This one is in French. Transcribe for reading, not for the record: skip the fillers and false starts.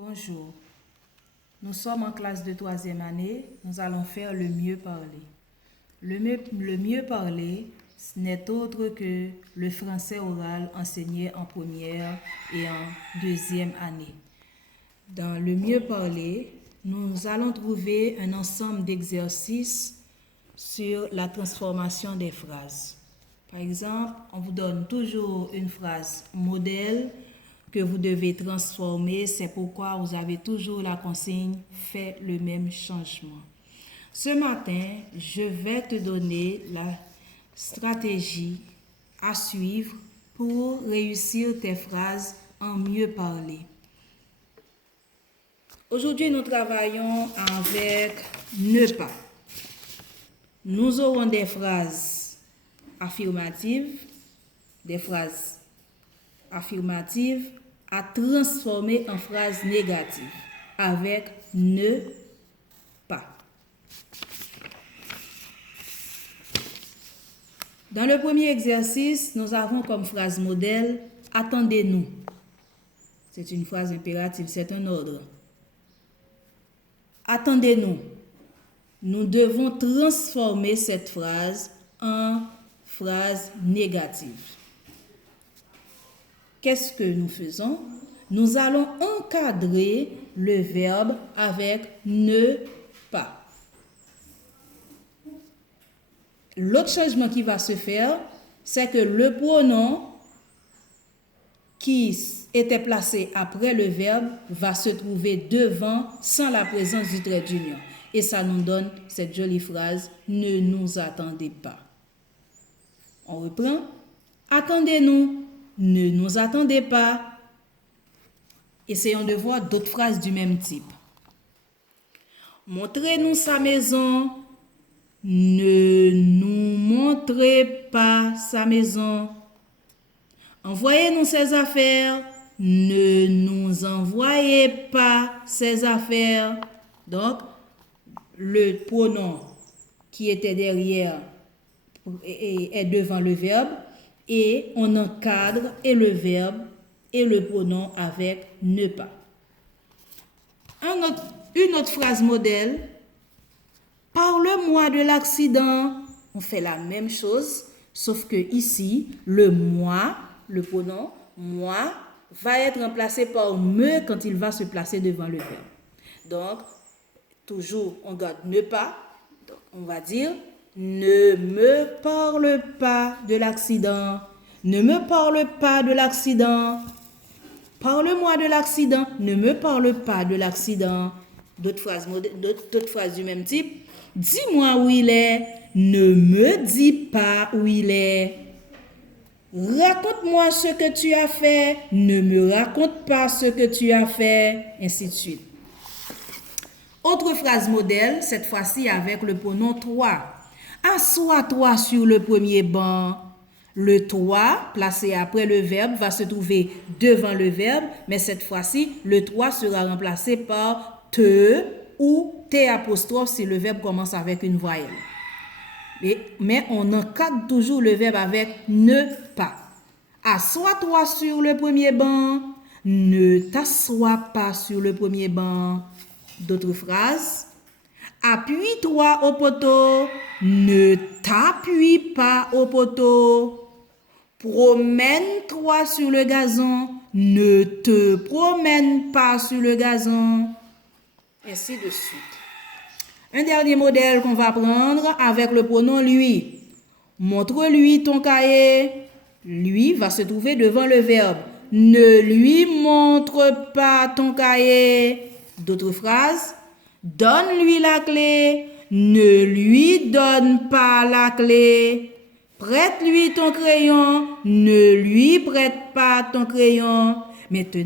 Bonjour, nous sommes en classe de 3e année, nous allons faire le mieux parler. Le mieux parler n'est autre que le français oral enseigné en première et en 2e année. Dans le mieux parler, nous allons trouver un ensemble d'exercices sur la transformation des phrases. Par exemple, on vous donne toujours une phrase modèle que vous devez transformer. C'est pourquoi vous avez toujours la consigne « Fais le même changement ». Ce matin, je vais te donner la stratégie à suivre pour réussir tes phrases en mieux parler. Aujourd'hui, nous travaillons avec « ne pas ». Nous aurons des phrases affirmatives, à transformer en phrases négatives avec ne pas. Dans le premier exercice, nous avons comme phrase modèle « Attendez-nous ». C'est une phrase impérative, c'est un ordre. Attendez-nous. Nous devons transformer cette phrase en phrase négative. Qu'est-ce que nous faisons? Nous allons encadrer le verbe avec ne pas. L'autre changement qui va se faire, c'est que le pronom qui était placé après le verbe va se trouver devant sans la présence du trait d'union. Et ça nous donne cette jolie phrase « Ne nous attendez pas ». On reprend « Attendez-nous ». Ne nous attendez pas. Essayons de voir d'autres phrases du même type. Montrez-nous sa maison. Ne nous montrez pas sa maison. Envoyez-nous ses affaires. Ne nous envoyez pas ses affaires. Donc, le pronom qui était derrière est devant le verbe. Et on encadre et le verbe et le pronom avec ne pas. Une autre phrase modèle. Parle-moi de l'accident. On fait la même chose, sauf que ici, le moi, le pronom moi, va être remplacé par me quand il va se placer devant le verbe. Donc, toujours, on garde ne pas. Donc, on va dire ne me parle pas de l'accident. Ne me parle pas de l'accident. Parle-moi de l'accident. Ne me parle pas de l'accident. D'autres phrases du même type. Dis-moi où il est. Ne me dis pas où il est. Raconte-moi ce que tu as fait. Ne me raconte pas ce que tu as fait. Ainsi de suite. Autre phrase modèle, cette fois-ci avec le pronom toi. Assois-toi sur le premier banc. Le toi, placé après le verbe, va se trouver devant le verbe, mais cette fois-ci, le toi sera remplacé par te ou t apostrophe si le verbe commence avec une voyelle. Mais on encadre toujours le verbe avec ne pas. Assois-toi sur le premier banc. Ne t'assois pas sur le premier banc. D'autres phrases. Appuie-toi au poteau. Ne t'appuie pas au poteau. Promène-toi sur le gazon. Ne te promène pas sur le gazon. Ainsi de suite. Un dernier modèle qu'on va prendre avec le pronom lui. Montre-lui ton cahier. Lui va se trouver devant le verbe. Ne lui montre pas ton cahier. D'autres phrases. Donne-lui la clé. Ne lui donne pas la clé. Prête-lui ton crayon. Ne lui prête pas ton crayon. Maintenant,